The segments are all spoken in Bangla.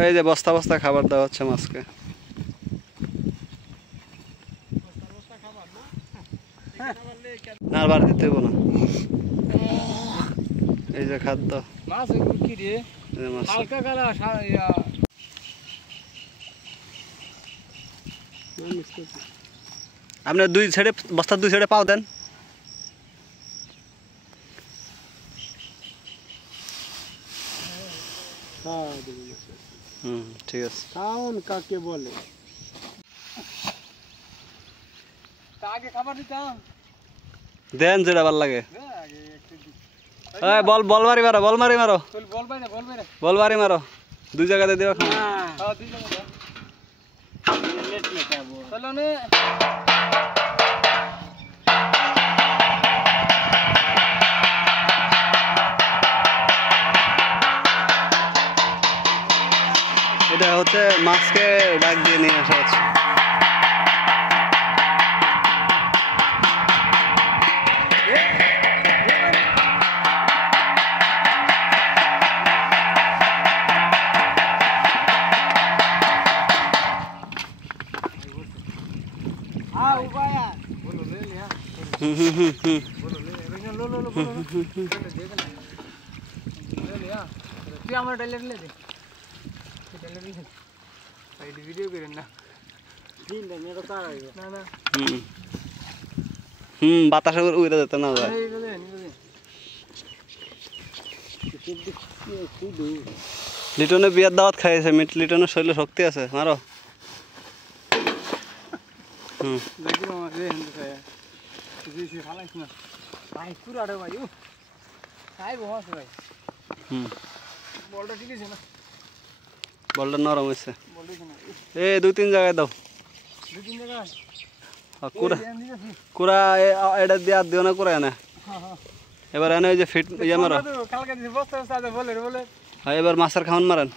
এই যে বস্তা বস্তা খাবার দেওয়া হচ্ছে মাছকে। না আর বার দিতে হইব না। এই যে খাদ্য মাছ কি রে হালকা কালা আপনি দুই সাইডে বস্তার দুই সাইডে পাও দেন। ঠিক আছে। কাউন কাকে বলে আগে খাবার দিতাম দেন যেটা ভালো লাগে। বল বল মারি মারো, বল মারি মারো, বল মারি মারো, দুই জায়গাতে দিও। এটা হচ্ছে মাছকে ডাক দিয়ে নিয়ে আসা হচ্ছে। বাতাসে উড়ে যেতে না যায়। লিটনে বিয়ার দাওয়াত খাইছে, লিটনের শরীরে শক্তি আছে, মারো। বলটা নরম হয়েছে। এই দুই তিন জায়গায় দাও। কুড়া এটা দিয়ে আর দিও না, কুড়া এনে এবার এনে ওই যে ফিট ইয়ে মারো। হ্যাঁ এবার মাছের খাওয়ান মারেন।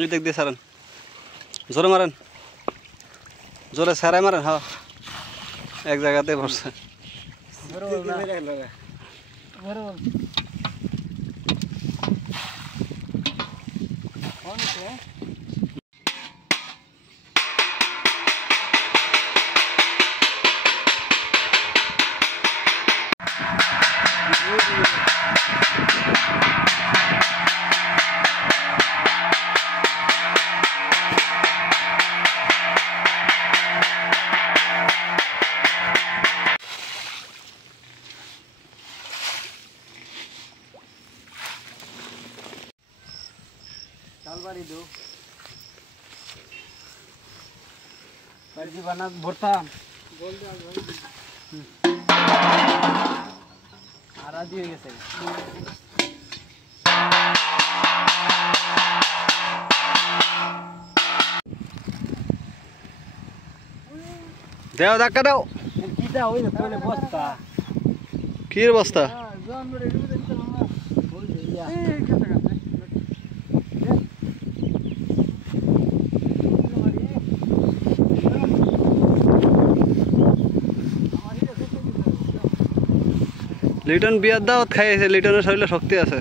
এই দেখ দিয়ে সারেন, জোরে মারেন, জোরে সারাই মারেন। হ্যাঁ এক জায়গাতে বসছে। ভর্তা আর দিয়ে গেছে। দেও ধাক্কা দাও। বস্তা কি বস্তা? লিটন বিয়ার দাওয়াত খাইছে, লিটনের শরীরে শক্তি আছে।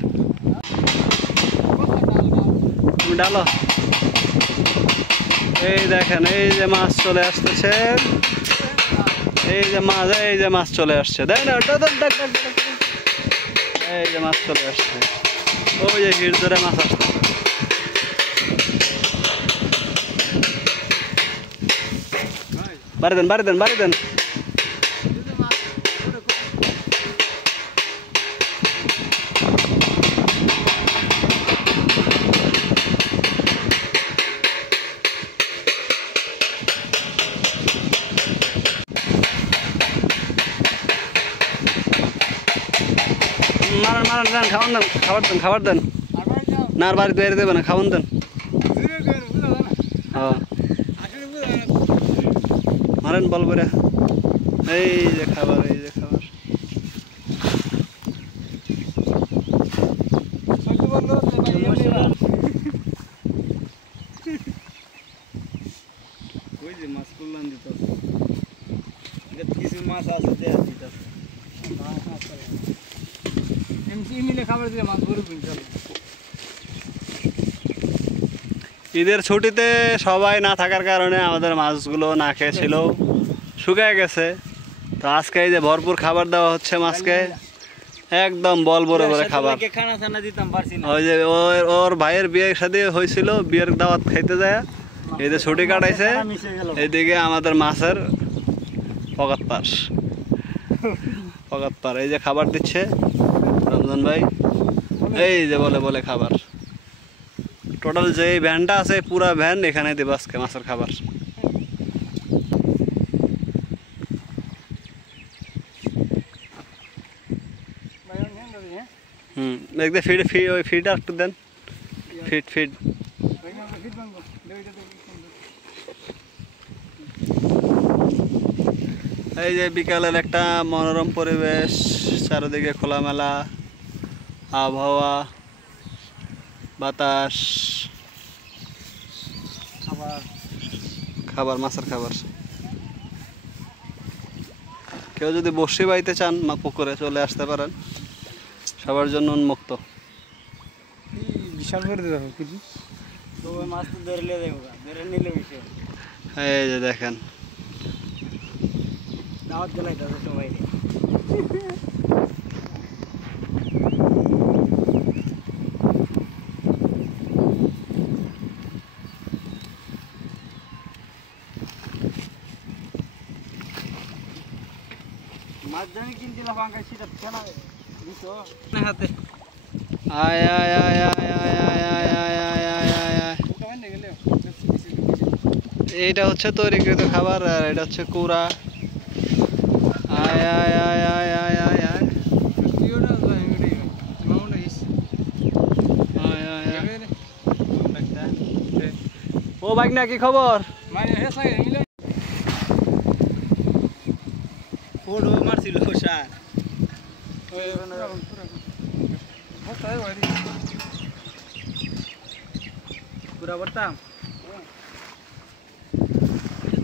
তুমি ডালো। এই দেখেন এই যে মাছ চলে আসতেছে, এই যে মাছ চলে আসছে। দেখেন এই যে মাছ চলে আসছে, ওই যে হিড় ধরে মাছ আসছে। বাড়ি দেন, বাড়ি দেন, বাড়ি দেন। মারেন মারেন দেন, খাওয়ান দেন, খাবার দেন। না আর বাড়ি তৈরি দেবে না, খাওয়ান দেন। হ্যাঁ মারেন বল করে। এই যে খাবার, এই যে খাবার। ওই যে মাছ করলাম দিত। কিছু মাছ আছে এমনি মিলে খাবার দিলে মাছ গরু কিনতে ঈদের ছুটিতে সবাই না থাকার কারণে আমাদের মাছগুলো না খেয়ে ছিল, শুকায় গেছে। তো আজকে এই যে ভরপুর খাবার দেওয়া হচ্ছে মাছকে, একদম বল বড় করে খাবার। ওই যে ওর ভাইয়ের বিয়ের সাথে হয়েছিল, বিয়ের দাওয়াত খাইতে যায়, এই যে ছুটি কাটাইছে, এইদিকে আমাদের মাছের পকাত পার এই যে খাবার দিচ্ছে রমজান ভাই, এই যে বলে বলে খাবার। টোটাল যে ভ্যানটা আছে পুরা ভ্যান এখানে দেব আজকে মাছের খাবার। দেখতে ফিড ওই ফিড আর একটু দেন, ফিড এই যে বিকালের একটা মনোরম পরিবেশ, চারিদিকে খোলামেলা আবহাওয়া, বাতাস, খাবার মাছের খাবার। কেউ যদি বসি বাইতে চান পুকুরে চলে আসতে পারেন, সবার জন্য উন্মুক্ত। বিশাল করে দেবো কিছু তো মাছ তো ধরলে দেবো, ধরে নিলে বিষয়। এই যে দেখেন দাওয়াত দিলাই তাদের সবাই মাছ জানি কিনছিলাম ফাঁকা সেটা কেনা দিছো হাতে। আয় আয় আয় আয় আয় আয় আয় আয় আয় আয় আয় আয়। এইটা হচ্ছে তৈরিকৃত খাবার আর এটা হচ্ছে কুড়া। আয় আয় আয় আয় আয় আয় আয় ও বাইক না, কি খবর? মারছিল পুরা বর্তাম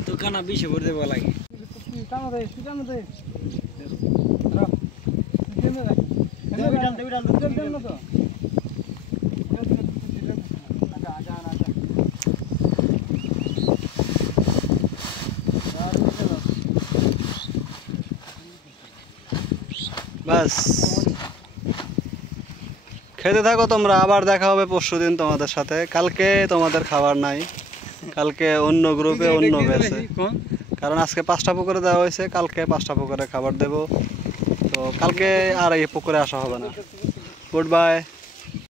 দোকানা বিশে ভরে দেবো লাগে। বাস খেতে থাকো তোমরা, আবার দেখা হবে পরশুদিন তোমাদের সাথে। কালকে তোমাদের খাবার নাই, কালকে অন্য গ্রুপে অন্য ব্যাচে, কারণ আজকে 5টা পুকুরে দেওয়া হয়েছে, কালকে 5টা পুকুরে খাবার দেব। তো কালকে আর এই পুকুরে আসা হবে না। Good bye.